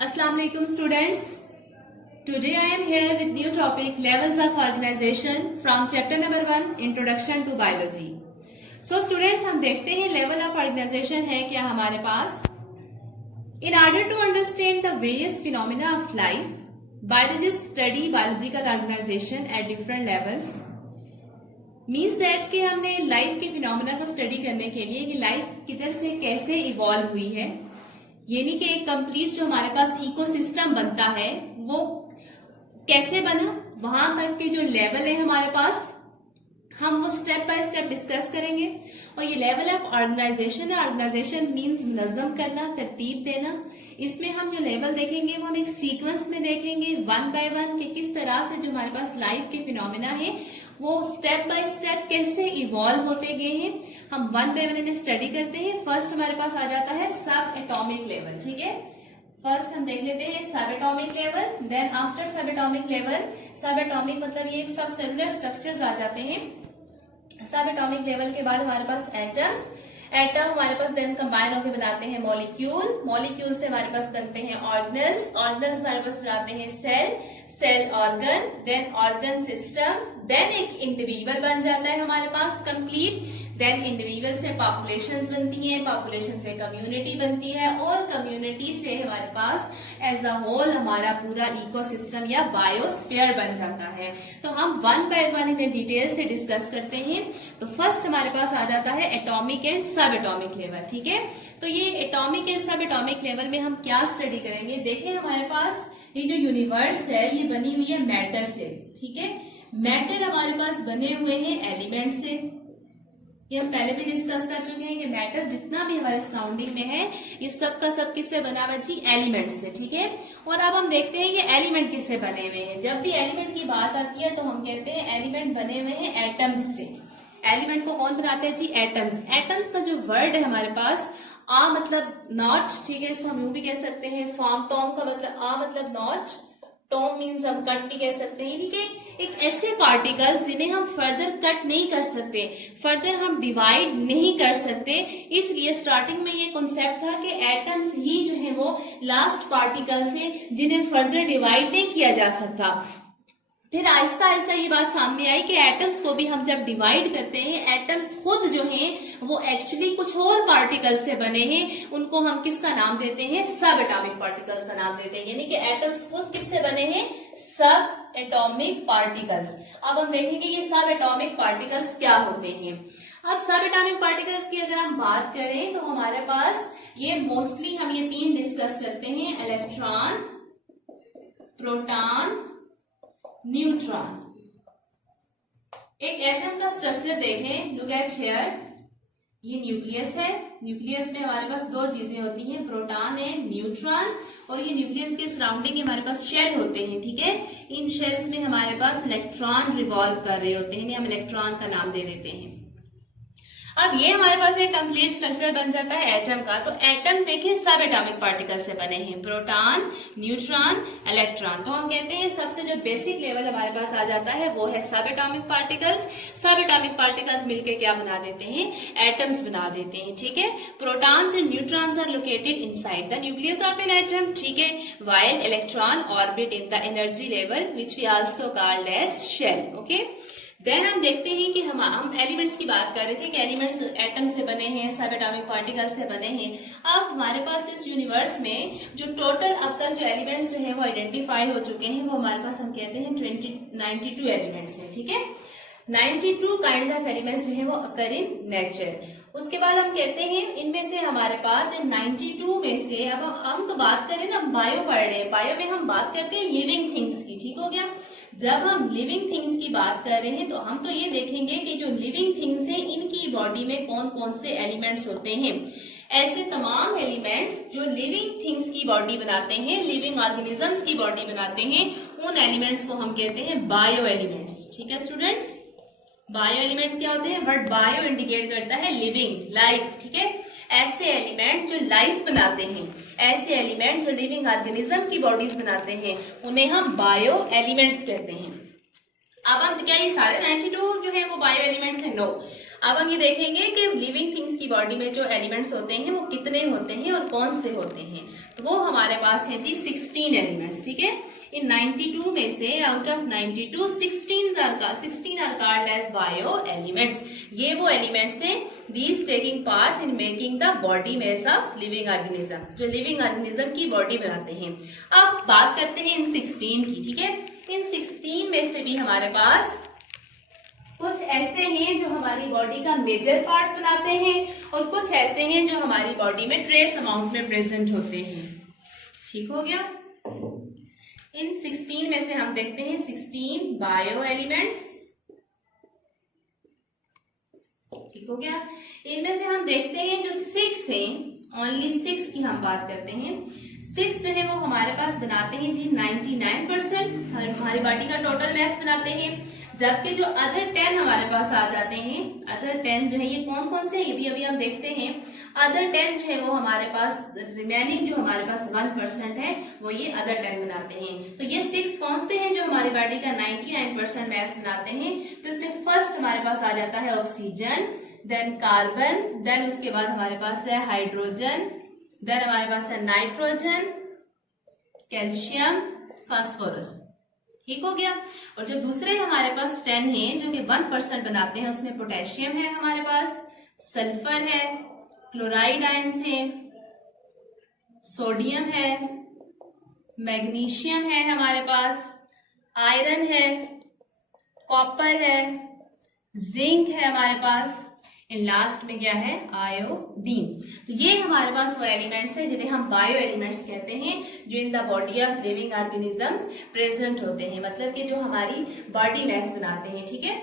Assalamu alaikum students. Today I am here with new topic levels of organization from chapter number 1 Introduction to Biology. So students हम देखते हैं level of organization है क्या हमारे पास. In order to understand the various phenomena of life, biologists study biological organization at different levels. Means that कि हमने life के phenomena को स्टडी करने के लिए कि लाइफ किधर से कैसे इवॉल्व हुई है, यानी कि एक कंप्लीट जो हमारे पास इकोसिस्टम बनता है वो कैसे बना, वहां तक के जो लेवल है हमारे पास हम वो स्टेप बाय स्टेप डिस्कस करेंगे. और ये लेवल ऑफ ऑर्गेनाइजेशन है. ऑर्गेनाइजेशन मीन्स मुनज़्ज़म करना, तरतीब देना. इसमें हम जो लेवल देखेंगे वो हम एक सीक्वेंस में देखेंगे वन बाय वन कि किस तरह से जो हमारे पास लाइफ के फिनोमेना है वो स्टेप बाय स्टेप कैसे इवॉल्व होते गए हैं. हम वन बाय वन इन्हें स्टडी करते हैं. फर्स्ट हमारे पास आ जाता है सब एटॉमिक लेवल. ठीक है, फर्स्ट हम देख लेते हैं सब एटॉमिक लेवल. देन आफ्टर सब एटॉमिक लेवल, सब एटॉमिक मतलब ये सब सेलुलर स्ट्रक्चर्स आ जाते हैं. सब एटॉमिक लेवल के बाद हमारे पास एटम्स, एटम हमारे पास देन कंबाइन होकर बनाते हैं मॉलिक्यूल, मॉलिक्यूल से हमारे पास बनते हैं ऑर्गेनल्स, ऑर्गेनल्स हमारे पास बनाते हैं cell, cell organ, then organ system, then एक इंडिविजुअल बन जाता है हमारे पास कंप्लीट. देन इंडिविजुअल से पॉपुलेशंस बनती हैं, पॉपुलेशन से कम्युनिटी बनती है और कम्युनिटी से हमारे पास एज अ होल हमारा पूरा इकोसिस्टम या बायोस्फीयर बन जाता है. तो हम वन बाय वन इन्हें डिटेल से डिस्कस करते हैं. तो फर्स्ट हमारे पास आ जाता है एटॉमिक एंड सब एटॉमिक लेवल. ठीक है, तो ये एटॉमिक एंड सब एटॉमिक लेवल में हम क्या स्टडी करेंगे. देखें हमारे पास ये जो यूनिवर्स है ये बनी हुई है मैटर से. ठीक है, मैटर हमारे पास बने हुए हैं एलिमेंट से. ये हम पहले भी डिस्कस कर चुके हैं कि मैटर जितना भी हमारे सराउंडिंग में है ये सब का सब किससे बना हुआ जी, एलिमेंट से. ठीक है, और अब हम देखते हैं कि एलिमेंट किससे बने हुए हैं. जब भी एलिमेंट की बात आती है तो हम कहते हैं एलिमेंट बने हुए हैं एटम्स से. एलिमेंट को कौन बनाते हैं जी, एटम्स. एटम्स का जो वर्ड है हमारे पास आ मतलब नॉट. ठीक है, इसको हम यूं भी कह सकते हैं. फॉर्म टॉम का मतलब आ मतलब नॉट, टॉम मीन्स हम कट भी कह सकते हैं. यानी कि एक ऐसे पार्टिकल्स जिन्हें हम फर्दर कट नहीं कर सकते, फर्दर हम डिवाइड नहीं कर सकते. इसलिए स्टार्टिंग में ये कॉन्सेप्ट था कि एटम्स ही जो है वो लास्ट पार्टिकल्स हैं जिन्हें फर्दर डिवाइड नहीं किया जा सकता. फिर आहिस्ता आहिस्ता ये बात सामने आई कि एटम्स को भी हम जब डिवाइड करते हैं, एटम्स खुद जो हैं वो एक्चुअली कुछ और पार्टिकल्स से बने हैं. उनको हम किसका नाम देते हैं, सब एटॉमिक पार्टिकल्स का नाम देते हैं. यानी कि एटम्स खुद किससे बने हैं, सब एटॉमिक पार्टिकल्स. अब हम देखेंगे ये सब एटॉमिक पार्टिकल्स क्या होते हैं. अब सब एटॉमिक पार्टिकल्स की अगर हम बात करें तो हमारे पास ये मोस्टली हम ये तीन डिस्कस करते हैं, इलेक्ट्रॉन, प्रोटॉन, न्यूट्रॉन. एक एटम का स्ट्रक्चर देखें, लुक एट हियर. ये न्यूक्लियस है. न्यूक्लियस में हमारे पास दो चीजें होती हैं, प्रोटॉन एंड न्यूट्रॉन. और ये न्यूक्लियस के सराउंडिंग हमारे पास शेल होते हैं. ठीक है, इन शेल्स में हमारे पास इलेक्ट्रॉन रिवॉल्व कर रहे होते हैं, हम इलेक्ट्रॉन का नाम दे देते हैं. अब ये हमारे पास एक कंप्लीट स्ट्रक्चर बन जाता है एटम का. तो एटम देखें सब एटॉमिक पार्टिकल से बने हैं, प्रोटॉन, न्यूट्रॉन, इलेक्ट्रॉन. तो हम कहते हैं सबसे जो बेसिक लेवल हमारे पास आ जाता है वो है सब एटॉमिक पार्टिकल्स. सब एटॉमिक पार्टिकल्स मिलके क्या बना देते हैं, एटम्स बना देते हैं. ठीक है, protons and neutrons are located inside the nucleus of an atom. ठीक है, while electron orbit in the energy level which we also called as shell. Okay, then हम देखते हैं कि हम एलिमेंट्स की बात कर रहे थे कि एलिमेंट्स एटम से बने हैं, सब एटॉमिक पार्टिकल से बने हैं. अब हमारे पास इस यूनिवर्स में जो टोटल अब तक जो एलिमेंट्स जो है वो आइडेंटिफाई हो चुके हैं वो हमारे पास हम कहते हैं 92 एलिमेंट्स हैं. ठीक है, 92 काइंड्स ऑफ एलिमेंट्स जो है वो अकर इन नेचर. उसके बाद हम कहते हैं इनमें से हमारे पास इन 92 में से अब हम तो बात करें ना, बायो पढ़ रहे हैं, बायो में हम बात करते हैं लिविंग थिंग्स की. ठीक हो गया, जब हम लिविंग थिंग्स की बात कर रहे हैं तो हम तो ये देखेंगे कि जो लिविंग थिंग्स हैं इनकी बॉडी में कौन कौन से एलिमेंट्स होते हैं. ऐसे तमाम एलिमेंट्स जो लिविंग थिंग्स की बॉडी बनाते हैं, लिविंग ऑर्गेनिजम्स की बॉडी बनाते हैं, उन एलिमेंट्स को हम कहते हैं बायो एलिमेंट्स. ठीक है स्टूडेंट्स, बायो एलिमेंट्स क्या होते हैं, वर्ड बायो इंडिकेट करता है लिविंग, लाइफ. ठीक है, ऐसे एलिमेंट जो लाइफ बनाते हैं, ऐसे एलिमेंट जो लिविंग ऑर्गेनिज्म की बॉडीज बनाते हैं उन्हें हम बायो एलिमेंट्स कहते हैं. अब क्या ये सारे 92 जो है वो बायो एलिमेंट्स हैं? नो. अब हम ये देखेंगे कि लिविंग थिंग्स की बॉडी में जो एलिमेंट्स होते हैं वो कितने होते हैं और कौन से होते हैं। तो वो हमारे पास है जी 16 एलिमेंट्स, ठीक है। इन 92 में से out of 92 16 are called as bio elements. ये वो एलिमेंट्स हैं these taking part in making the body mass of living organism, जो लिविंग ऑर्गेनिज्म की बॉडी बनाते हैं। अब बात करते हैं इन 16 की, ठीक है। इन 16 में से भी हमारे पास कुछ ऐसे हैं जो हमारी बॉडी का मेजर पार्ट बनाते हैं और कुछ ऐसे हैं जो हमारी बॉडी में ट्रेस अमाउंट में प्रेजेंट होते हैं। ठीक हो गया। इन 16 में से हम देखते हैं 16 बायो एलिमेंट्स। ठीक हो गया। इनमें से हम देखते हैं जो 6 हैं, ओनली 6 की हम बात करते हैं। 6 जो है वो हमारे पास बनाते हैं जी 99% हमारी बॉडी का टोटल मैस बनाते हैं। जबकि जो अदर 10 हमारे पास आ जाते हैं, अदर 10 जो है ये कौन कौन से हैं ये भी अभी हम देखते हैं। अदर 10 जो है वो हमारे पास रिमेनिंग जो हमारे पास 1% है वो ये अदर 10 बनाते हैं। तो ये 6 कौन से हैं जो हमारी बॉडी का 99% मैस बनाते हैं। तो इसमें फर्स्ट हमारे पास आ जाता है ऑक्सीजन, देन कार्बन, देन उसके बाद हमारे पास है हाइड्रोजन, देन हमारे पास है नाइट्रोजन, कैल्शियम, फास्फोरस। ठीक हो गया। और जो दूसरे हमारे पास 10 हैं जो कि 1% बनाते हैं, उसमें पोटेशियम है हमारे पास, सल्फर है, क्लोराइड आयंस है, सोडियम है, मैग्नीशियम है हमारे पास, आयरन है, कॉपर है, जिंक है हमारे पास, एंड लास्ट में क्या है आयोडीन। तो ये हमारे पास वो एलिमेंट्स हैं जिन्हें हम बायो एलिमेंट्स कहते हैं, जो इन the body of living organisms present होते हैं, मतलब कि जो हमारी बॉडी मैस बनाते हैं। ठीक है।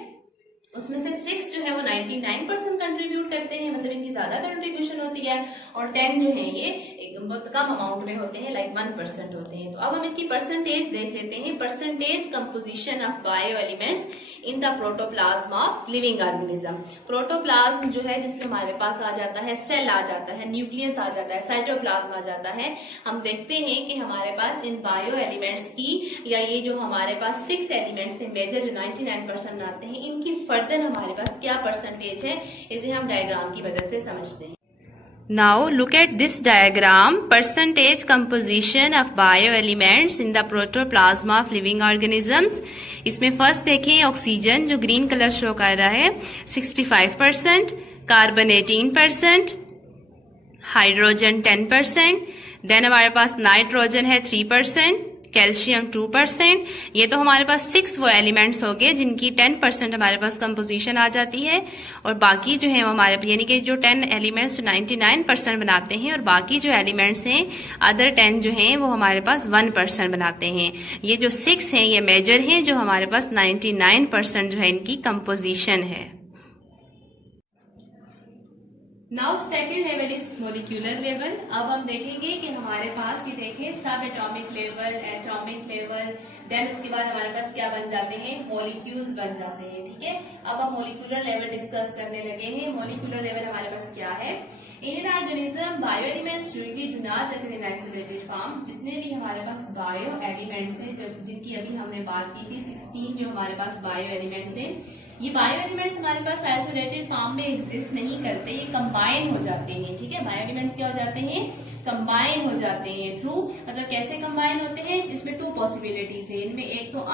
उसमें से 6 जो है वो 99% कंट्रीब्यूट करते हैं, मतलब इनकी ज्यादा कंट्रीब्यूशन होती है, और 10 जो है ये बहुत कम अमाउंट में होते हैं, लाइक 1% होते हैं। तो अब हम इनकी परसेंटेज देख लेते हैं। Percentage composition of bio elements in the protoplasm of living organism. Protoplasm जो है जिसमें हमारे पास आ जाता है सेल, आ जाता है न्यूक्लियस, आ जाता है साइटोप्लाज्म, आ जाता है। हम देखते हैं कि हमारे पास इन बायो एलिमेंट्स की, या ये जो हमारे पास 6 एलिमेंट्स हैं मेजर जो 99% आते हैं, इनकी फर्दर हमारे पास क्या परसेंटेज है, इसे हम डायग्राम की मदद से समझते हैं। Now look at this diagram, percentage composition of bioelements in the protoplasm of living organisms। इसमें फर्स्ट देखें ऑक्सीजन जो ग्रीन कलर शो कर रहा है 65%, कार्बन 18%, हाइड्रोजन 10%, देन हमारे पास नाइट्रोजन है 3%, कैल्शियम 2%। ये तो हमारे पास 6 वो एलिमेंट्स हो गए जिनकी 10% हमारे पास कंपोजिशन आ जाती है, और बाकी जो है वो हमारे यानी कि जो 10 एलिमेंट्स 99% बनाते हैं, और बाकी जो एलिमेंट्स हैं अदर 10 जो हैं वो हमारे पास 1% बनाते हैं। ये जो 6 हैं ये मेजर हैं जो हमारे पास 99% जो है इनकी कंपोजिशन है। Now second level is molecular level. अब हम देखेंगे कि हमारे पास ये देखें सब atomic level, atomic level, then उसके बाद हमारे पास क्या बन जाते हैं मॉलिक्यूल्स बन जाते हैं। ठीक है। अब हम मोलिक्यूलर लेवल डिस्कस करने लगे हैं। मोलिक्यूलर लेवल हमारे पास क्या है। In an organism bio elements usually do not occur in isolated form. जितने भी हमारे पास बायो एलिमेंट्स हैं जिनकी अभी हमने बात की थी 16 जो हमारे पास बायो एलिमेंट्स हैं, ये बायो एलिमेंट्स हमारे पास आइसोलेटेड फॉर्म में एग्जिस्ट नहीं करते, ये कंबाइन हो जाते हैं। ठीक है। बायो एलिमेंट्स क्या हो जाते हैं कंबाइन हो जाते हैं थ्रू, मतलब कैसे कंबाइन होते हैं, इसमें 2 पॉसिबिलिटीज है। इनमें एक तो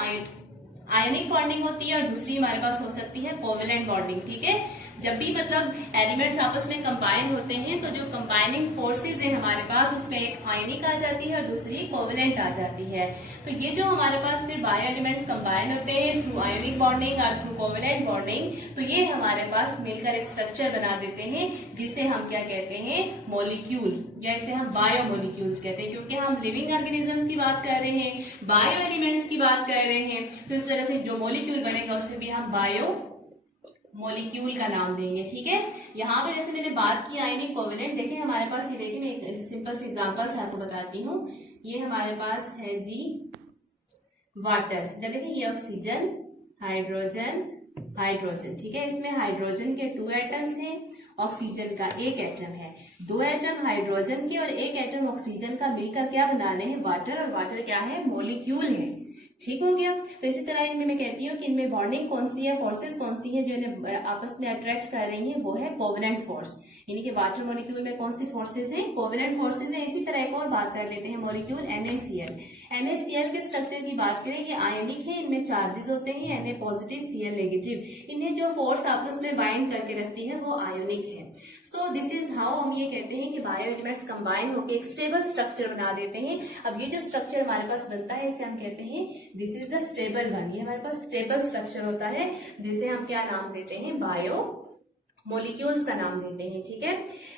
आयनिक बॉन्डिंग होती है और दूसरी हमारे पास हो सकती है कोवेलेंट बॉन्डिंग। ठीक है। जब भी मतलब एलिमेंट्स आपस में कंबाइन होते हैं तो जो कंबाइनिंग फोर्सेस है हमारे पास उसमें एक आयनिक आ जाती है और दूसरी कोवेलेंट आ जाती है। तो ये जो हमारे पास फिर बायो एलिमेंट्स कंबाइन होते हैं थ्रू आयनिक बॉन्डिंग और थ्रू कोवेलेंट बॉन्डिंग, तो ये हमारे पास मिलकर एक स्ट्रक्चर बना देते हैं जिसे हम क्या कहते हैं मॉलिक्यूल, या इसे हम बायो मॉलिक्यूल्स कहते हैं, क्योंकि हम लिविंग ऑर्गेनिजम्स की बात कर रहे हैं, बायो एलिमेंट्स की बात कर रहे हैं, तो इस तरह से जो मॉलिक्यूल बनेगा उसे भी हम बायो मॉलिक्यूल का नाम देंगे। ठीक है। यहाँ पे जैसे मैंने बात की आयनिक कोवेलेंट, देखें हमारे पास ये, देखिए मैं एक सिंपल से एग्जांपल से आपको बताती हूँ। ये हमारे पास है जी वाटर, देखिए ये ऑक्सीजन, हाइड्रोजन, हाइड्रोजन। ठीक है। इसमें हाइड्रोजन के 2 एटम्स हैं, ऑक्सीजन का 1 एटम है। 2 एटम हाइड्रोजन के और 1 एटम ऑक्सीजन का मिलकर क्या बना रहे हैं वाटर, और वाटर क्या है मॉलिक्यूल है। ठीक हो गया। तो इसी तरह इनमें मैं कहती हूँ कि इनमें बॉन्डिंग कौन सी है, फोर्सेस कौन सी है जो इन्हें आपस में अट्रैक्ट कर रही है, वो है कोवेलेंट फोर्स। यानी कि वाटर मॉलिक्यूल में कौन सी फोर्सेस हैं, कोवेलेंट फोर्सेस हैं। इसी तरह एक और बात कर लेते हैं मॉलिक्यूल NaCl। NaCl के स्ट्रक्चर की बात करें, ये आयनिक है, इनमें चार्जेस होते हैं Na पॉजिटिव Cl नेगेटिव। इन्हें जो फोर्स आपस में बाइंड करके रखती है वो आयोनिक है। सो दिस इज हाउ हम ये कहते हैं कि बायो एलिमेंट्स कंबाइन होकर एक स्टेबल स्ट्रक्चर बना देते हैं। अब ये जो स्ट्रक्चर हमारे पास बनता है इसे हम कहते हैं this is the stable one. ये हमारे पास स्टेबल स्ट्रक्चर होता है जिसे हम क्या नाम देते हैं, बायो मोलिक्यूल्स का नाम देते हैं। ठीक है,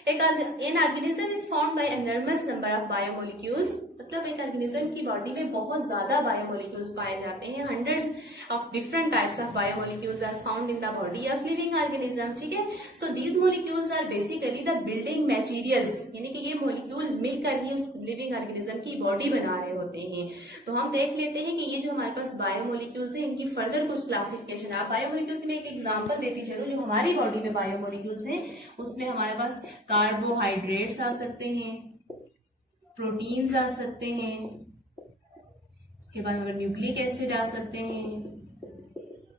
an organism is found by enormous number of biomolecules. मतलब एक ऑर्गेनिज्म की बॉडी में बहुत ज्यादा बायोमोलिक्यूल्स पाए जाते हैं। Hundreds of different types of biomolecules are found in the body of living organism. ठीक है, so these molecules are basically the building materials, यानी कि ये मोलिक्यूल मिलकर ही उस लिविंग ऑर्गेनिज्म की बॉडी बना रहे होते हैं। तो हम देख लेते हैं कि ये जो हमारे पास बायोमोलिक्यूल्स है इनकी फर्दर कुछ क्लासिफिकेशन। आप बायोमोलिक्यूल्स में एक एग्जांपल देती चलो, जो हमारी बॉडी में बायोमोलिक्यूल्स हैं उसमें हमारे पास कार्बोहाइड्रेट्स आ सकते हैं, प्रोटीन्स आ सकते हैं, उसके बाद हमारे न्यूक्लिक एसिड आ सकते हैं।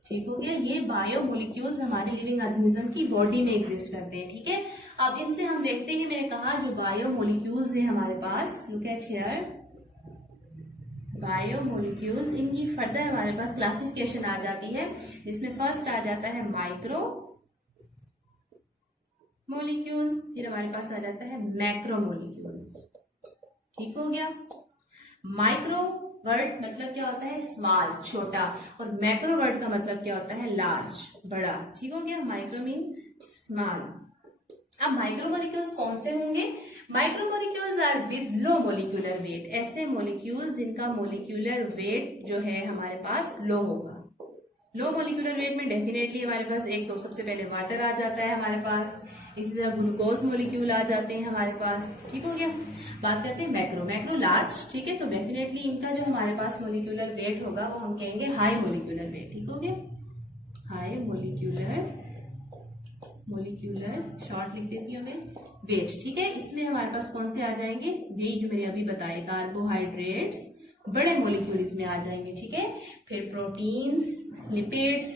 ठीक हो गया, ये बायोमोलिक्यूल्स हमारे लिविंग ऑर्गेनिज्म की बॉडी में एग्जिस्ट करते हैं। ठीक है, अब इनसे हम देखते हैं, मैंने कहा जो बायोमोलिक्यूल्स हैं हमारे पास, लुक एट हियर, बायोमोलिक्यूल्स, इनकी फर्दर हमारे पास क्लासिफिकेशन आ जाती है, जिसमें फर्स्ट आ जाता है माइक्रो मोलिक्यूल्स, फिर हमारे पास आ जाता है मैक्रो मोलिक्यूल्स। ठीक हो गया, माइक्रो वर्ड मतलब क्या होता है, स्मॉल छोटा, और मैक्रो वर्ड का मतलब क्या होता है, लार्ज बड़ा। ठीक हो गया, माइक्रो मीन स्मॉल। अब माइक्रो मोलिक्यूल्स कौन से होंगे, micro molecules are with low molecular weight. ऐसे मोलिक्यूल जिनका मोलिक्यूलर वेट जो है हमारे पास लो होगा। लो मोलिकुलर वेट में डेफिनेटली हमारे पास एक तो सबसे पहले वाटर आ जाता है हमारे पास, इसी तरह ग्लूकोज मोलिक्यूल आ जाते हैं हमारे पास। ठीक हो गया, बात करते हैं मैक्रो, मैक्रो लार्ज। ठीक है, तो डेफिनेटली इनका जो हमारे पास मोलिकुलर वेट होगा वो हम कहेंगे हाई मोलिकुलर वेट। ठीक हो गया, हाई मोलिकुलर शॉर्ट लिख देती हूँ मैं, वेट। ठीक है, इसमें हमारे पास कौन से आ जाएंगे, वेट जो मैंने अभी बताए, कार्बोहाइड्रेट्स, बड़े मोलिक्यूल इसमें आ जाएंगे। ठीक है, फिर प्रोटीन्स, लिपिड्स,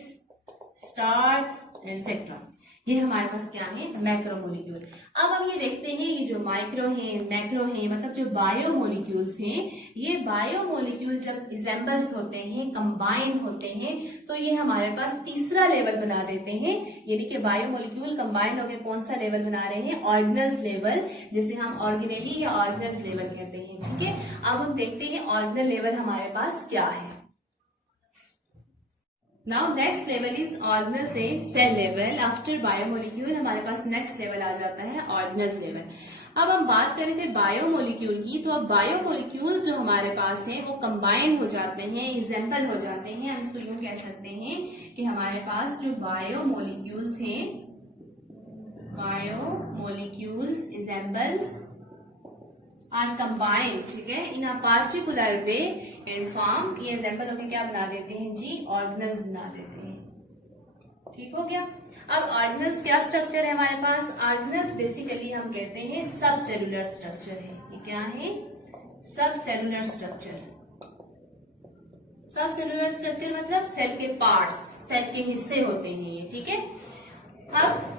स्टार्च एटसेट्रा, ये हमारे पास क्या है, मैक्रो मोलिक्यूल। अब हम ये देखते हैं ये जो माइक्रो हैं, मैक्रो हैं, मतलब जो बायो मोलिक्यूल्स हैं, ये बायो मोलिक्यूल जब रिजेंबल्स होते हैं, कंबाइन होते हैं, तो ये हमारे पास तीसरा लेवल बना देते हैं। यानी कि बायो मोलिक्यूल कंबाइन होकर कौन सा लेवल बना रहे हैं, ऑर्गेनल्स लेवल, जिसे हम ऑर्गेनेली या ऑर्गेनल्स लेवल कहते हैं। ठीक है, अब हम देखते हैं ऑर्गेनल लेवल हमारे पास क्या है। Now next level is organelle से सेल लेवल। आफ्टर बायोमोलिक्यूल हमारे पास नेक्स्ट लेवल आ जाता है ऑर्गेनल्स लेवल। अब हम बात करें थे बायोमोलिक्यूल की, तो अब बायोमोलिक्यूल्स जो हमारे पास हैं वो कंबाइन हो जाते हैं, एग्जाम्पल हो जाते हैं। हम इसको यूं कह सकते हैं कि हमारे पास जो बायोमोलिक्यूल्स हैं, बायोमोलिक्यूल्स एग्जाम्पल्स आर कंबाइंड, ठीक है, in a particular way and form. ये एग्जाम्पल होकर क्या बना देते हैं जी, ऑर्गेनल्स बना देते हैं। ठीक हो गया, अब ऑर्गेनल्स क्या स्ट्रक्चर है हमारे पास, ऑर्गेनल्स बेसिकली हम कहते हैं सब सेलुलर स्ट्रक्चर है। ये क्या है, सब सेलुलर स्ट्रक्चर। सब सेलुलर स्ट्रक्चर मतलब सेल के पार्ट्स, सेल के हिस्से होते हैं ये। ठीक है, अब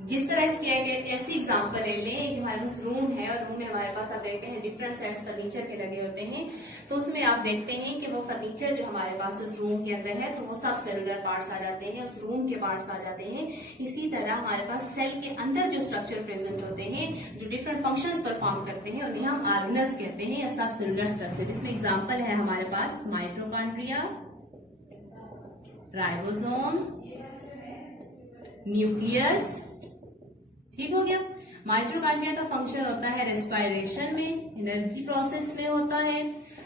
जिस तरह इसकी ऐसी एग्जांपल ले लें, एक हमारे पास रूम है और रूम में हमारे पास आप देखते हैं डिफरेंट सेट्स फर्नीचर के लगे होते हैं, तो उसमें आप देखते हैं कि वो फर्नीचर जो हमारे पास उस रूम के अंदर है तो वो सब सेलुलर पार्ट्स आ जाते हैं, उस रूम के पार्ट्स आ जाते हैं। इसी तरह हमारे पास सेल के अंदर जो स्ट्रक्चर प्रेजेंट होते हैं, जो डिफरेंट फंक्शंस परफॉर्म करते हैं, उन्हें हम ऑर्गेनल्स कहते हैं या सब सेलुलर स्ट्रक्चर। इसमें एग्जाम्पल है हमारे पास माइटोकॉन्ड्रिया, राइबोसोम्स, न्यूक्लियस। ठीक हो गया, माइटोकॉन्ड्रिया का फंक्शन होता है रेस्पिरेशन में, एनर्जी प्रोसेस में होता है।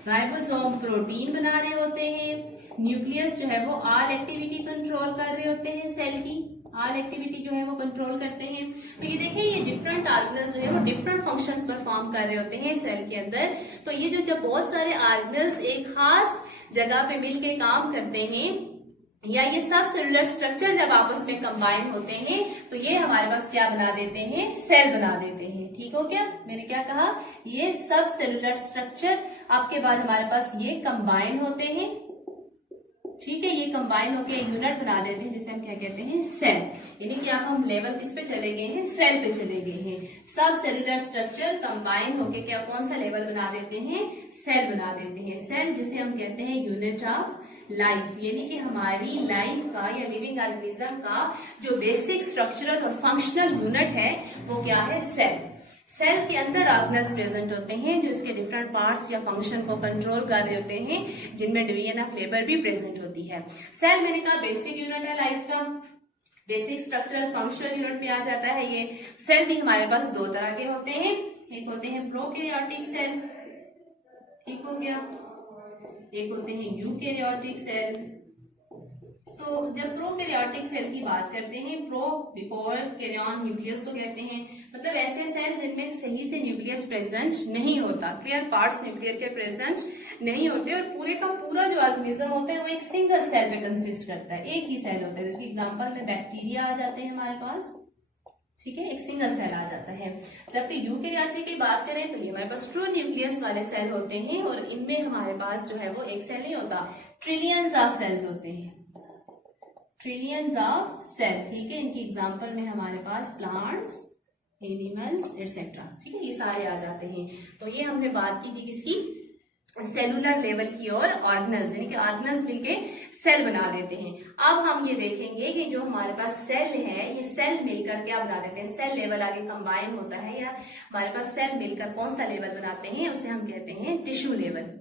राइबोसोम प्रोटीन बना रहे होते हैं। न्यूक्लियस जो है वो ऑल एक्टिविटी कंट्रोल कर रहे होते हैं, सेल की ऑल एक्टिविटी जो है वो कंट्रोल करते हैं। तो ये देखिए, ये डिफरेंट ऑर्गेनल्स जो है वो डिफरेंट फंक्शंस परफॉर्म कर रहे होते हैं सेल के अंदर। तो ये जो जब बहुत सारे ऑर्गेनल्स एक खास जगह पे मिलके काम करते हैं, या ये सब सेलुलर स्ट्रक्चर जब आपस में कंबाइन होते हैं, तो ये हमारे पास क्या बना देते हैं, सेल बना देते हैं। ठीक हो गया, मैंने क्या कहा, ये सब सेलुलर स्ट्रक्चर आपके बाद हमारे पास ये कंबाइन होते हैं, ठीक है, ये कंबाइन होकर यूनिट बना देते हैं जिसे हम क्या कहते हैं, सेल। यानी कि अब हम लेवल किस पे चले गए हैं, सेल पे चले गए हैं। सब सेलुलर स्ट्रक्चर कंबाइन होके क्या कौन सा लेवल बना देते हैं, सेल बना देते हैं। सेल जिसे हम कहते हैं यूनिट ऑफ लाइफ, यानी कि हमारी लाइफ का या लिविंग ऑर्गेनिज्म का जो बेसिक स्ट्रक्चरल और फंक्शनल यूनिट है वो क्या है, सेल। सेल के अंदर ऑर्गेनल्स प्रेजेंट होते हैं जो इसके डिफरेंट पार्ट्स या फंक्शन को कंट्रोल कर रहे होते हैं, जिनमें डिवीजन ऑफ लेबर भी प्रेजेंट होती है। सेल मैंने कहा बेसिक यूनिट है लाइफ का, बेसिक स्ट्रक्चरल फंक्शनल यूनिट में आ जाता है ये। सेल भी हमारे पास दो तरह के होते हैं, एक होते हैं प्रोकैरियोटिक सेल, ठीक हो गया, एक होते हैं यूकैरियोटिक सेल। तो जब प्रोकैरियोटिक सेल की बात करते हैं, प्रो बिफोर कैरियन न्यूक्लियस को कहते हैं, मतलब ऐसे सेल जिनमें सही से न्यूक्लियस प्रेजेंट नहीं होता, क्लियर पार्ट्स न्यूक्लियर के प्रेजेंट नहीं होते और पूरे का पूरा जो ऑर्गेनिज्म होता है वो एक सिंगल सेल में कंसिस्ट करता है, एक ही सेल होता है। जिसकी एग्जांपल में बैक्टीरिया आ जाते हैं हमारे पास, ठीक है, एक सिंगल सेल आ जाता है। जबकि यूकैरियोटिक की बात करें तो ये हमारे पास ट्रू न्यूक्लियस वाले सेल होते हैं और इनमें हमारे पास जो है वो एक सेल नहीं होता, ट्रिलियंस ऑफ सेल्स होते हैं, ट्रिलियंस ऑफ सेल, ठीक है। इनकी एग्जांपल में हमारे पास प्लांट्स, एनिमल्स एटसेट्रा, ठीक है, ये सारे आ जाते हैं। तो ये हमने बात की थी किसकी, सेलुलर लेवल की और ऑर्गेनल्स, यानी कि ऑर्गेनल्स मिलके सेल बना देते हैं। अब हम ये देखेंगे कि जो हमारे पास सेल है ये सेल मिलकर क्या बना देते हैं, सेल लेवल आगे कंबाइन होता है या हमारे पास सेल मिलकर कौन सा लेवल बनाते हैं, उसे हम कहते हैं टिश्यू लेवल।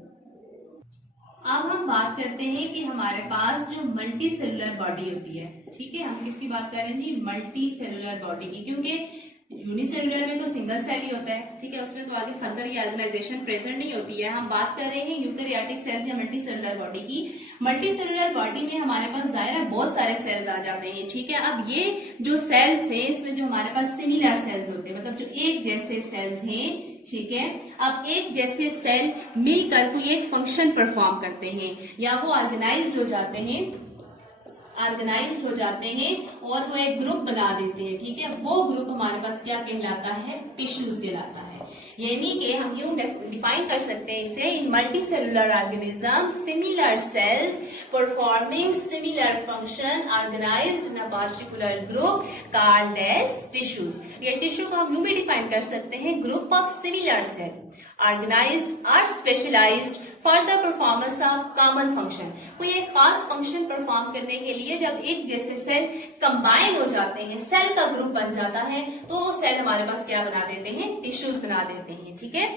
अब हम बात करते हैं कि हमारे पास जो मल्टी सेलुलर बॉडी होती है, ठीक है, हम किसकी बात कर रहे हैं जी, मल्टी सेलुलर बॉडी की, क्योंकि यूनिसेलुलर में तो सिंगल सेल ही होता है, ठीक है, उसमें तो आगे फर्दर ये ऑर्गेनाइजेशन प्रेजेंट नहीं होती है। हम बात कर रहे हैं यूकैरियोटिक सेल्स या मल्टी सेलुलर बॉडी की। मल्टी सेलुलर बॉडी में हमारे पास जाहिर है बहुत सारे सेल्स आ जाते हैं, ठीक है। अब ये जो सेल्स है इसमें जो हमारे पास सिमिलर सेल्स होते हैं, मतलब जो एक जैसे सेल्स हैं, ठीक है। अब एक जैसे सेल मिलकर कोई एक फंक्शन परफॉर्म करते हैं या वो ऑर्गेनाइज्ड हो जाते हैं, ऑर्गेनाइज्ड हो जाते हैं और वो एक ग्रुप बना देते हैं, ठीक है। वो ग्रुप हमारे पास क्या कहलाता है, टिश्यूज कहलाता है। यानी कि हम यूं डिफाइन कर सकते हैं इसे, in multicellular organism similar cells performing similar function organized in a particular group called as tissues. ये टिश्यू को हम यूं भी डिफाइन कर सकते हैं, group of similar cell organized और specialized for the performance of common function. कोई एक खास फंक्शन परफॉर्म करने के लिए जब एक जैसे सेल कंबाइन हो जाते हैं, सेल का ग्रुप बन जाता है, तो वो सेल हमारे पास क्या बना देते हैं, टिश्यूज बना देते हैं, ठीक है।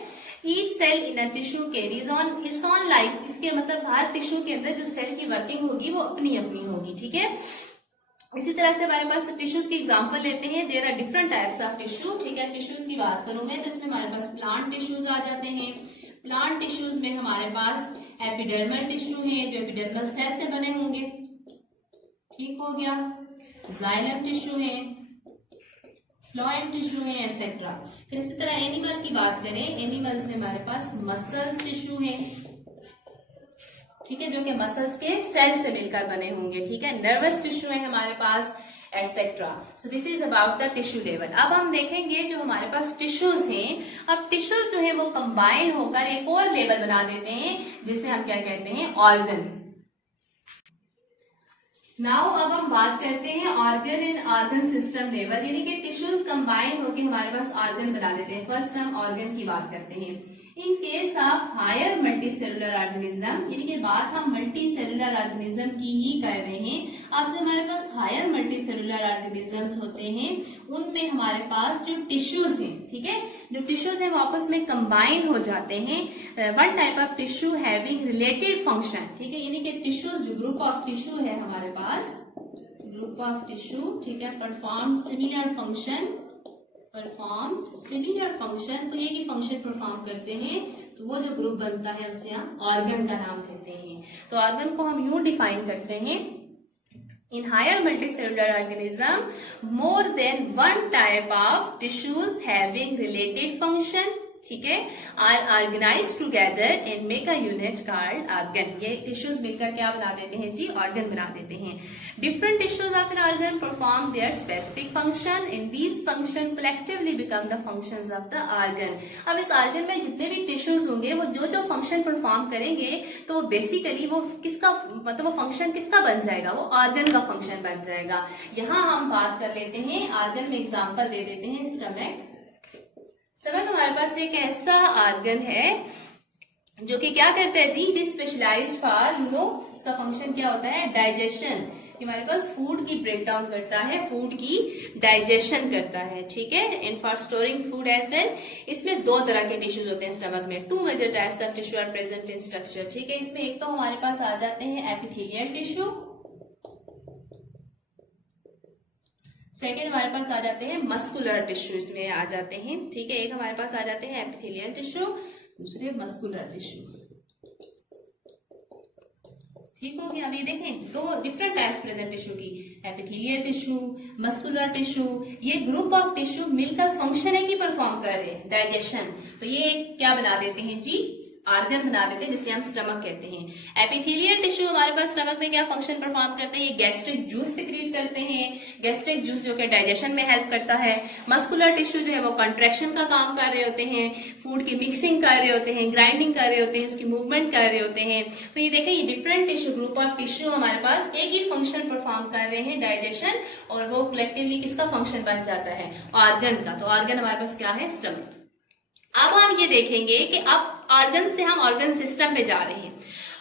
Each cell in a tissue carries on its own life, इसके मतलब हर टिश्यू के अंदर जो सेल की वर्किंग होगी वो अपनी अपनी होगी, ठीक है। इसी तरह से हमारे पास टिश्यूज की एग्जांपल लेते हैं, there are different types of tissue, ठीक है। टिश्यूज की बात करूं मैं तो इसमें हमारे पास प्लांट टिश्यूज आ जाते हैं। प्लांट टिश्यूज में हमारे पास एपिडर्मल टिश्यू है जो एपिडर्मल सेल से बने होंगे, ठीक हो गया। जाइलम टिश्यू है, फ्लोएम टिश्यू है एटसेट्रा। फिर इसी तरह एनिमल की बात करें, एनिमल्स में हमारे पास मसल्स टिश्यू है, ठीक है, जो कि मसल्स के सेल से मिलकर बने होंगे, ठीक है। नर्वस टिश्यू है हमारे पास etcetera. So this is about the tissue level. अब हम देखेंगे जो हमारे पास टिश्यूज हैं, अब टिश्यूज जो है वो कंबाइन होकर एक और लेवल बना देते हैं जिसे हम क्या कहते हैं, ऑर्गन। नाउ अब हम बात करते हैं organ and organ system level, यानी कि टिश्यूज कंबाइन होकर हमारे पास ऑर्गन बना देते हैं। फर्स्ट हम ऑर्गन की बात करते हैं। In case of higher multicellular organism, यानी कि बात हम मल्टी सेलुलर ऑर्गेनिज्म की ही कर रहे हैं। अब जो हमारे पास हायर मल्टी सेलुलर ऑर्गेनिजम्स होते हैं उनमें हमारे पास जो टिश्यूज हैं, ठीक है, जो टिश्यूज हैं वो आपस में कंबाइन हो जाते हैं। One type of tissue having related function, ठीक है, यानी कि टिश्यूज जो ग्रुप ऑफ टिश्यू है हमारे पास, ग्रुप ऑफ टिश्यू, ठीक है, perform similar function, perform similar function, तो ये की फंक्शन परफॉर्म करते हैं, तो वो जो ग्रुप बनता है उसे हम ऑर्गन का नाम देते हैं। तो ऑर्गन को हम यूं डिफाइन करते हैं, in higher multicellular organism more than one type of tissues having related function, ठीक है, are organise together and make a unit called organ. ये टिश्यूज मिलकर क्या बना देते हैं जी, ऑर्गन बना देते हैं। Different tissues of an organ perform there specific function and these function collectively become the functions of the organ. अब इस ऑर्गन में जितने भी टिश्यूज होंगे वो जो जो फंक्शन परफॉर्म करेंगे तो बेसिकली वो किसका मतलब वो फंक्शन किसका बन जाएगा, वो ऑर्गन का फंक्शन बन जाएगा। यहाँ हम बात कर लेते हैं ऑर्गन में, एग्जाम्पल दे देते हैं स्टमक। स्टमक हमारे पास एक ऐसा ऑर्गन है जो कि क्या करता है जी, इट इज स्पेशलाइज्ड फॉर इसका फंक्शन क्या होता है, डाइजेशन। हमारे पास फूड की ब्रेक डाउन करता है, फूड की डाइजेशन करता है, ठीक है, and for storing food as well. इसमें दो तरह के टिश्यूज होते हैं स्टमक में, 2 major types of tissue are present in structure, ठीक है। इसमें एक तो हमारे पास आ जाते हैं एपिथेलियल टिश्यू, सेकेंड हमारे पास आ जाते हैं मस्कुलर टिश्यू, इसमें आ जाते हैं, ठीक है। एक हमारे पास आ जाते हैं एपिथेलियल टिश्यू, दूसरे मस्कुलर टिश्यू, ठीक हो गया। अब ये देखें दो डिफरेंट टाइप्स प्रेजेंट टिश्यू की, एपिथेलियल टिश्यू, मस्कुलर टिश्यू। ये ग्रुप ऑफ टिश्यू मिलकर फंक्शन एक ही परफॉर्म कर रहे हैं, डाइजेशन। तो ये क्या बना देते हैं जी, ऑर्गन बना देते हैं, जिसे हम स्टमक कहते हैं। एपिथेलियल टिश्यू हमारे पास स्टमक में क्या फंक्शन परफॉर्म करते हैं, ये गैस्ट्रिक जूस सिक्रीट करते हैं, गैस्ट्रिक जूस जो कि डाइजेशन में हेल्प करता है। मस्कुलर टिश्यू जो है वो कंट्रैक्शन का काम कर रहे होते हैं, फूड की मिक्सिंग कर रहे होते हैं, ग्राइंडिंग कर रहे होते हैं, उसकी मूवमेंट कर रहे होते हैं। तो ये देखें, ये different tissue, group of tissue हमारे पास एक ही फंक्शन परफॉर्म कर रहे हैं, डाइजेशन, और वो कलेक्टिवली किसका फंक्शन बन जाता है, ऑर्गन का। तो ऑर्गन हमारे पास क्या है, स्टमक। अब हम ये देखेंगे कि अब ऑर्गन से हम ऑर्गन सिस्टम पे जा रहे हैं।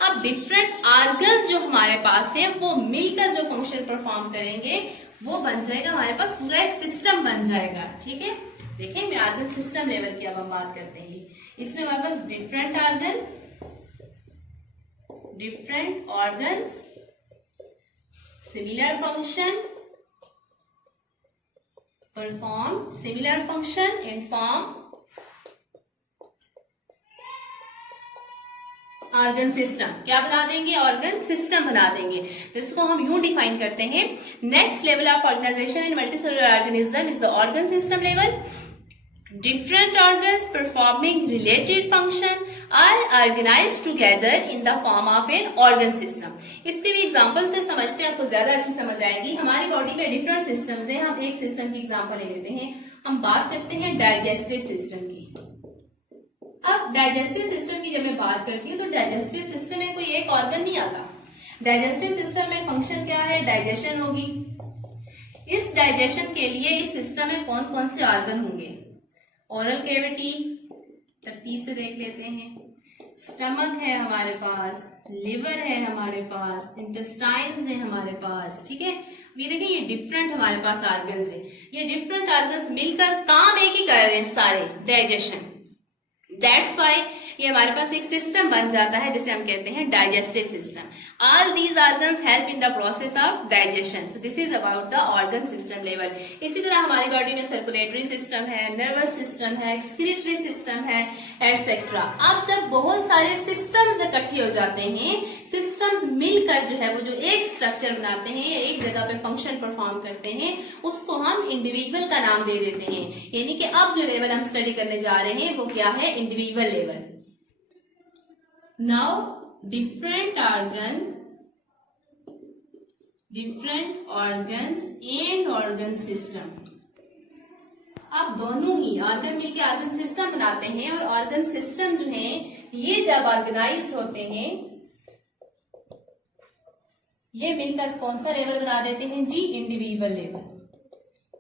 अब डिफरेंट ऑर्गन जो हमारे पास है वो मिलकर जो फंक्शन परफॉर्म करेंगे वो बन जाएगा हमारे पास पूरा एक सिस्टम बन जाएगा, ठीक है। देखें, मैं ऑर्गन सिस्टम लेवल की अब हम बात करते हैं। इसमें हमारे पास different organs, similar function, perform similar function and form organ system. क्या बना देंगे, ऑर्गन सिस्टम बना देंगे। तो इसको हम यूं डिफाइन करते हैं, next level of organisation in multicellular organism is the organ system level. Different organs performing related function are organised together in the form of an organ system. इसके भी एग्जांपल से समझते हैं, आपको ज्यादा अच्छी समझ आएगी। हमारी बॉडी में डिफरेंट सिस्टम्स हैं, हम एक सिस्टम की एग्जांपल ले लेते हैं। हम बात करते हैं डाइजेस्टिव सिस्टम की। अब डाइजेस्टिव सिस्टम की जब मैं बात करती हूँ तो डाइजेस्टिव सिस्टम में कोई एक ऑर्गन नहीं आता। डाइजेस्टिव सिस्टम में फंक्शन क्या है, डाइजेशन होगी। इस डाइजेशन के लिए इस सिस्टम में कौन कौन से ऑर्गन होंगे, ओरल कैविटी, तरतीब से देख लेते हैं। स्टमक है हमारे पास, लिवर है हमारे पास, इंटेस्टाइन्स है हमारे पास, ठीक है। ये देखिए, ये डिफरेंट हमारे पास ऑर्गन्स है। ये डिफरेंट ऑर्गन्स मिलकर काम एक ही कर रहे हैं सारे, डाइजेशन। दैट्स वाई ये हमारे पास एक सिस्टम बन जाता है जिसे हम कहते हैं digestive system. All these organs help in the process of digestion. So this is about the organ system level. इसी तरह हमारी बॉडी में सर्कुलेटरी सिस्टम है, नर्वस सिस्टम है, एक्सक्रीटरी सिस्टम है, एटसेट्रा। अब जब बहुत सारे सिस्टम्स इकट्ठे हो जाते हैं, सिस्टम्स मिलकर जो है वो जो एक स्ट्रक्चर बनाते हैं, एक जगह पे फंक्शन परफॉर्म करते हैं, उसको हम इंडिविजुअल का नाम दे देते हैं। यानी कि अब जो लेवल हम स्टडी करने जा रहे हैं वो क्या है, individual level. Now different organs and organ system। अब दोनों ही ऑर्गन मिलके ऑर्गन सिस्टम बनाते हैं, और ऑर्गन सिस्टम जो है ये जब ऑर्गेनाइज होते हैं, ये मिलकर कौन सा लेवल बना देते हैं जी, इंडिविजुअल लेवल।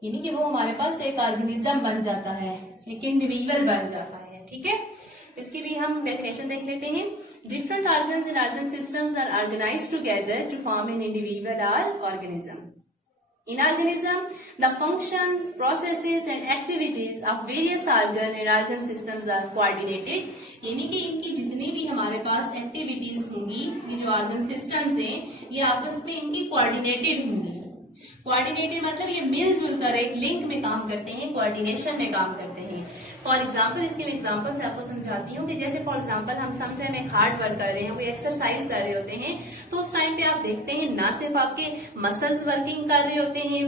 यानी कि वो हमारे पास एक ऑर्गेनिज्म बन जाता है, एक इंडिविजुअल बन जाता है, ठीक है। इसकी भी हम डेफिनेशन देख लेते हैं। Different organs in organ systems are organised together to form an individual और organism. In organism, the functions, processes and activities of various organ and organ systems are coordinated। यानी कि इनकी जितनी भी हमारे पास एक्टिविटीज होंगी, ये जो ऑर्गन सिस्टम्स हैं, ये आपस में इनकी कोऑर्डिनेटेड होंगी। कोऑर्डिनेटेड मतलब ये मिलजुल कर एक लिंक में काम करते हैं, कोऑर्डिनेशन में काम करते हैं। फॉर एग्जाम्पल, इसके एग्जाम्पल से आपको समझाती हूँ कि जैसे फॉर एग्जाम्पल हम सम टाइम एक हार्ड वर्क कर रहे हैं, कोई एक्सरसाइज कर रहे होते हैं, तो उस टाइम पे आप देखते हैं ना सिर्फ आपके मसल्स वर्किंग कर रहे होते हैं,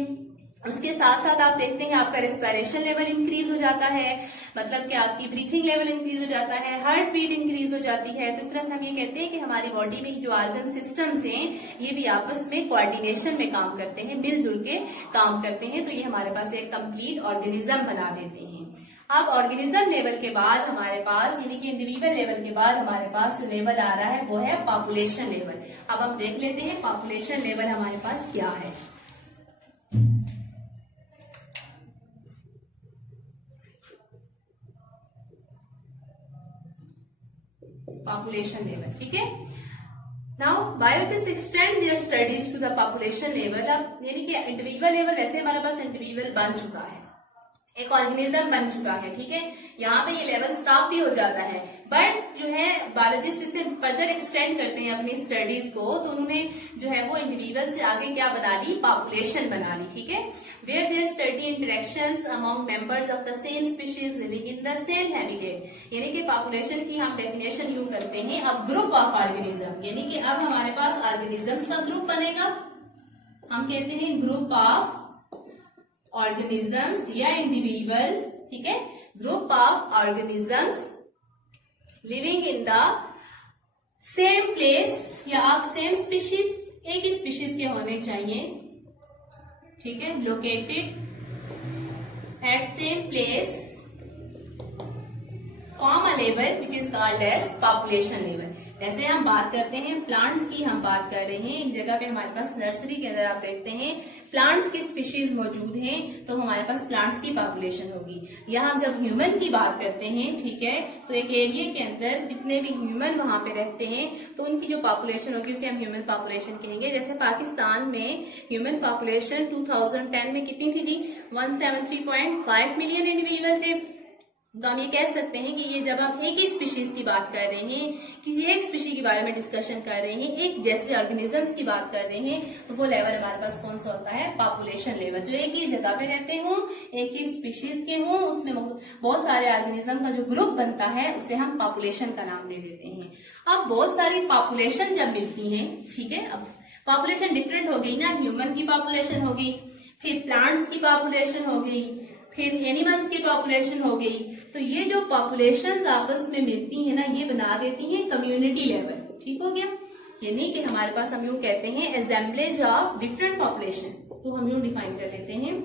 उसके साथ साथ आप देखते हैं आपका रेस्पिरेशन लेवल इंक्रीज हो जाता है, मतलब कि आपकी ब्रीथिंग लेवल इंक्रीज हो जाता है, हार्ट बीट इंक्रीज हो जाती है। तो इस तरह से हम ये कहते हैं कि हमारी बॉडी में जो ऑर्गन सिस्टम्स हैं ये भी आपस में कोऑर्डिनेशन में काम करते हैं, मिलजुल के काम करते हैं। तो ये हमारे पास एक कंप्लीट ऑर्गेनिज्म बना देते हैं। अब ऑर्गेनिज्म लेवल के बाद हमारे पास यानी कि इंडिविजुअल लेवल के बाद हमारे पास जो लेवल आ रहा है वो है पॉपुलेशन लेवल। अब हम देख लेते हैं पॉपुलेशन लेवल हमारे पास क्या है। पॉपुलेशन लेवल, ठीक है। Now biologist extend their studies to the population level. अब यानी कि इंडिविजुअल लेवल वैसे हमारे पास इंडिविजुअल बन चुका है, एक ऑर्गेनिज्म बन चुका है, ठीक है। यहाँ पे ये लेवल स्टॉप भी हो जाता है, बट जो है बायोलॉजिस्ट इसे फर्दर एक्सटेंड करते हैं अपनी स्टडीज को। तो उन्होंने जो है वो इंडिविजुअल से आगे क्या बना ली, पॉपुलेशन बना ली, ठीक है। Where their study interactions among members of the same species living in the same habitat. यानी कि पॉपुलेशन की हम डेफिनेशन यूं करते हैं अब ग्रुप ऑफ ऑर्गेनिज्म, यानी कि अब हमारे पास ऑर्गेनिजम्स का ग्रुप बनेगा। हम कहते हैं ग्रुप ऑफ ऑर्गेनिजम्स या इंडिविजुअल, ठीक है, group of organisms living in the same place या ऑफ सेम स्पीशीज, एक ही स्पीशीज के होने चाहिए, ठीक है, located at same place, form a level which is called as population level. जैसे हम बात करते हैं प्लांट्स की, हम बात कर रहे हैं एक जगह पे हमारे पास नर्सरी के अंदर आप देखते हैं प्लांट्स की स्पीशीज मौजूद हैं, तो हमारे पास प्लांट्स की पॉपुलेशन होगी। यहाँ जब ह्यूमन की बात करते हैं, ठीक है, तो एक एरिया के अंदर जितने भी ह्यूमन वहां पे रहते हैं तो उनकी जो पॉपुलेशन होगी उसे हम ह्यूमन पॉपुलेशन कहेंगे। जैसे पाकिस्तान में ह्यूमन पॉपुलेशन 2010 में कितनी थी जी, 173.5 मिलियन इंडिविजुअल थे। तो हम ये कह सकते हैं कि ये जब हम एक ही स्पीशीज की बात कर रहे हैं, किसी एक स्पीशीज के बारे में डिस्कशन कर रहे हैं, एक जैसे ऑर्गेनिजम्स की बात कर रहे हैं, तो वो लेवल हमारे पास कौन सा होता है, पॉपुलेशन लेवल। जो एक ही जगह पे रहते हों, एक ही स्पीशीज के हों, उसमें बहुत सारे ऑर्गेनिज्म का जो ग्रुप बनता है उसे हम पॉपुलेशन का नाम दे देते हैं। अब बहुत सारी पॉपुलेशन जब मिलती है, ठीक है, अब पॉपुलेशन डिफरेंट हो गई ना, ह्यूमन की पॉपुलेशन हो गई, फिर प्लांट्स की पॉपुलेशन हो गई, फिर एनिमल्स की पॉपुलेशन हो गई। तो ये जो पॉपुलेशंस आपस में मिलती है ना, ये बना देती हैं कम्युनिटी लेवल, ठीक हो गया। यानी कि हमारे पास हम यूं कहते हैं असेंबलेज ऑफ डिफरेंट पॉपुलेशन, तो हम यूं डिफाइन कर लेते हैं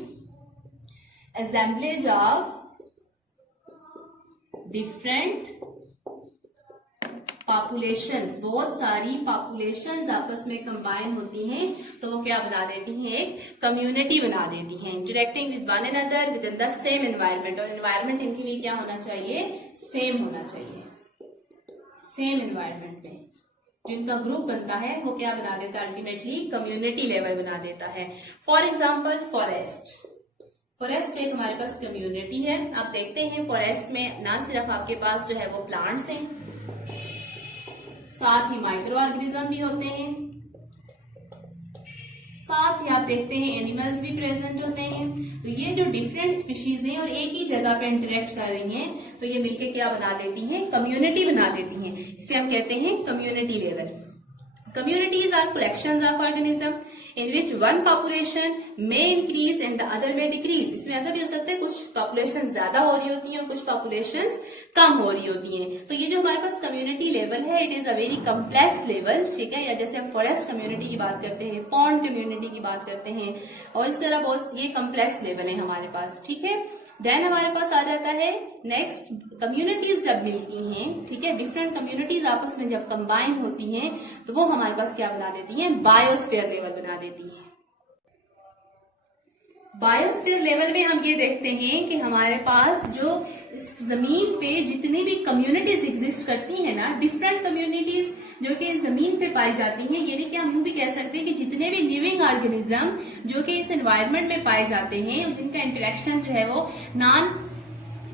असेंबलेज ऑफ डिफरेंट पॉपुलेशंस। बहुत सारी पॉपुलेशंस आपस में कंबाइन होती हैं तो वो क्या बना देती हैं, एक कम्युनिटी बना देती हैं, interacting with one another with in the same environment. और एनवायरनमेंट इनके लिए क्या होना चाहिए, सेम होना चाहिए। सेम एनवायरनमेंट में जिनका ग्रुप बनता है वो क्या बना देता है, अल्टीमेटली कम्युनिटी लेवल बना देता है। फॉर एग्जाम्पल फॉरेस्ट, फॉरेस्ट एक हमारे पास कम्युनिटी है। आप देखते हैं फॉरेस्ट में ना सिर्फ आपके पास जो है वो प्लांट्स हैं, साथ ही माइक्रो ऑर्गेनिज्म भी होते हैं, साथ ही आप देखते हैं एनिमल्स भी प्रेजेंट होते हैं। तो ये जो डिफरेंट स्पीशीज हैं और एक ही जगह पे इंटरेक्ट कर रही हैं, तो ये मिलके क्या बना देती हैं, कम्युनिटी बना देती हैं। इसे हम कहते हैं community level. Communities are collections of organisms in which one population may increase and the other may decrease. इसमें ऐसा भी हो सकता है कुछ पॉपुलेशन ज्यादा हो रही होती हैं और कुछ पॉपुलेशंस कम हो रही होती हैं। तो ये जो हमारे पास कम्युनिटी लेवल है, it is a very complex level, ठीक है। या जैसे हम फॉरेस्ट कम्युनिटी की बात करते हैं, पॉन्ड कम्युनिटी की बात करते हैं, और इस तरह बहुत ये कम्प्लेक्स लेवल है हमारे पास, ठीक है। देन हमारे पास आ जाता है नेक्स्ट, कम्युनिटीज जब मिलती हैं, ठीक है, डिफरेंट कम्युनिटीज आपस में जब कंबाइन होती हैं तो वो हमारे पास क्या बना देती हैं, बायोस्फीयर लेवल बना देती हैं। बायोस्फीयर लेवल में हम ये देखते हैं कि हमारे पास जो इस जमीन पे जितनी भी कम्युनिटीज एग्जिस्ट करती हैं ना, डिफरेंट कम्युनिटीज जो कि जमीन पे पाई जाती हैं, यानी कि हम यूं भी कह सकते हैं कि जितने भी लिविंग ऑर्गेनिज्म जो कि इस एनवायरनमेंट में पाए जाते हैं, जिनका इंटरेक्शन जो है वो नॉन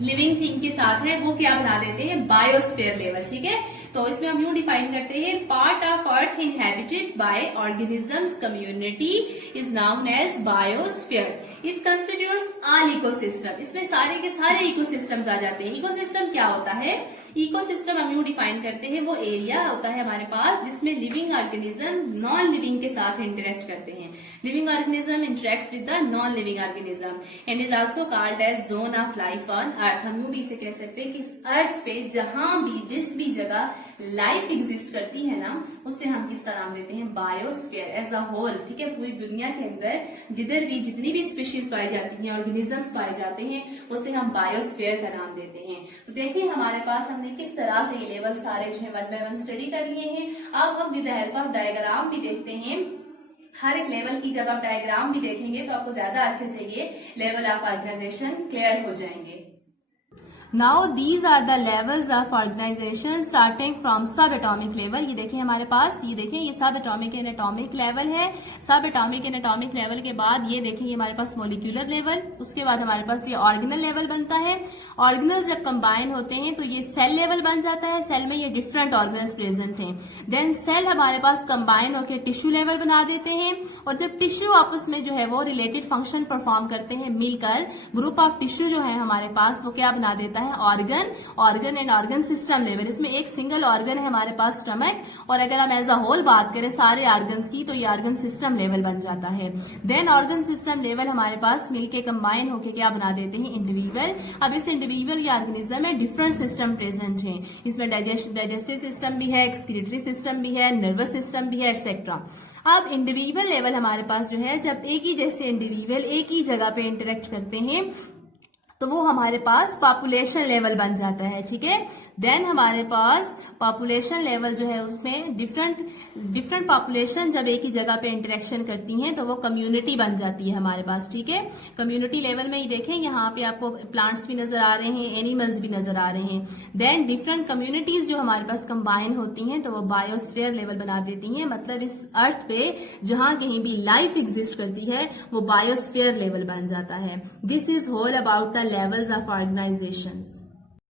लिविंग थिंग के साथ है, वो क्या बना देते हैं, बायोस्फीयर लेवल, ठीक है। तो इसमें हम यूं डिफाइन करते हैं, part of earth inhabited by organisms community is known as biosphere. It constitutes all ecosystem. इसमें सारे के सारे इकोसिस्टम्स आ जाते हैं। इकोसिस्टम क्या होता है, इकोसिस्टम हम यूं डिफाइन करते हैं, वो एरिया होता है हमारे पास जिसमें लिविंग ऑर्गेनिज्म नॉन लिविंग के साथ इंटरेक्ट करते हैं। Living organism interacts with the non living organism and is also called as zone of life on earth. हम यूं भी इसे कह सकते हैं कि इस अर्थ पे जहां भी जिस भी जगह लाइफ एग्जिस्ट करती है ना, उससे हम किसका नाम देते हैं, बायोस्फीयर एज अ होल। ठीक है, पूरी दुनिया के अंदर जिधर भी जितनी भी स्पीशीज पाई जाती हैं, ऑर्गेनिजम्स पाए जाते हैं, उसे हम बायोस्फीयर का नाम देते हैं। तो देखिए हमारे पास हमने किस तरह से ये लेवल सारे जो है 1 by 1 स्टडी कर लिए हैं। अब हम with the help of diagram भी देखते हैं। हर एक लेवल की जब आप डायग्राम भी देखेंगे तो आपको ज्यादा अच्छे से ये लेवल ऑफ ऑर्गेनाइजेशन क्लियर हो जाएंगे। Now these are the levels of organization starting from subatomic level। ये देखिए हमारे पास, ये देखिए ये सब एटॉमिक एंड एटॉमिक लेवल है। सब एटॉमिक एंड एटॉमिक लेवल के बाद ये देखेंगे हमारे पास मोलिक्यूलर लेवल, उसके बाद हमारे पास ये ऑर्गेनल लेवल बनता है। ऑर्गेनल जब कंबाइन होते हैं तो ये सेल लेवल बन जाता है। सेल में ये डिफरेंट ऑर्गेनल्स प्रेजेंट हैं। देन सेल हमारे पास कंबाइन होकर टिश्यू लेवल बना देते हैं, और जब टिश्यू आपस में जो है वो रिलेटेड फंक्शन परफॉर्म करते हैं मिलकर, ग्रुप ऑफ टिश्यू जो है हमारे पास वो क्या बना देता है, organ and organ system level. इसमें एक सिंगल ऑर्गन है हमारे पास स्टमक, और अगर हम एज अ होल बात करें सारे ऑर्गन्स की तो ये ऑर्गन सिस्टम लेवल बन जाता है। देन ऑर्गन सिस्टम लेवल हमारे पास मिलके कंबाइन होके क्या बना देते हैं, इंडिविजुअल। अब इस इंडिविजुअल या ऑर्गेनिज्म में डिफरेंट सिस्टम प्रेजेंट है। इसमें डाइजेस्टिव सिस्टम भी है, एक्सक्रीटरी सिस्टम भी है, नर्वस सिस्टम भी है, एक्सेट्रा। अब इंडिविजुअल लेवल हमारे पास जो है, जब एक ही जैसे इंडिविजुअल एक ही जगह पे इंटरेक्ट करते हैं तो वो हमारे पास पॉपुलेशन लेवल बन जाता है। ठीक है, देन हमारे पास पॉपुलेशन लेवल जो है उसमें डिफरेंट पॉपुलेशन जब एक ही जगह पे इंटरेक्शन करती हैं तो वो कम्युनिटी बन जाती है हमारे पास। ठीक है, कम्युनिटी लेवल में ही देखें यहाँ पे आपको प्लांट्स भी नजर आ रहे हैं, एनिमल्स भी नजर आ रहे हैं। देन डिफरेंट कम्युनिटीज जो हमारे पास कंबाइन होती हैं तो वो बायोस्फीयर लेवल बना देती हैं। मतलब इस अर्थ पे जहां कहीं भी लाइफ एग्जिस्ट करती है वो बायोस्फीयर लेवल बन जाता है। This is whole about the levels of organizations।